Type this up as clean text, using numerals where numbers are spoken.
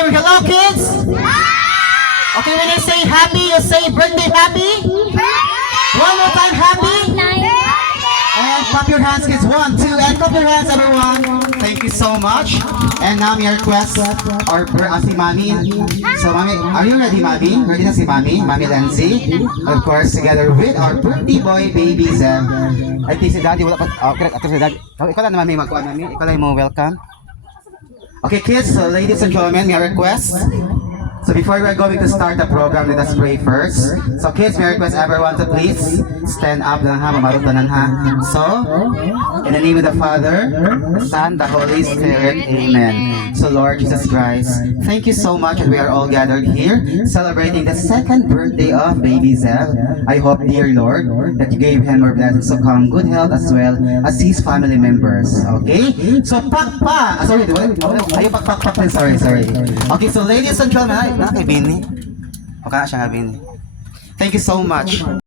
time, hello kids! Okay, when I say happy, you say birthday happy? One more time, happy? And clap your hands kids, 1, 2, and clap your hands everyone. Thank you so much. And now may I request si Mami. So Mami, are you ready Mami? Ready na si Mami? Mami Lindsay. Of course, together with our birthday boy, baby Zeb. I think si Daddy, wala pa. Okay, si Daddy. Ikaw lang na Mami, magkuhan Mami. Ikaw lang mo welcome. Okay kids, so ladies and gentlemen, may I request. So before we're going to start the program, let us pray first. So kids, may I request everyone to please stand up lang ha, mamarutanan ha. So, in the name of the Father, the Son, the Holy Spirit, Amen. So Lord Jesus Christ, thank you so much that we are all gathered here, celebrating the second birthday of baby Zeb. I hope, dear Lord, that you gave him more blessings to come, good health as well as his family members. Okay? So pakpa! Sorry, ayaw pakpak, sorry. Okay, so ladies and gentlemen, nakakay Bini. Okay, siya nga Bini. Thank you so much.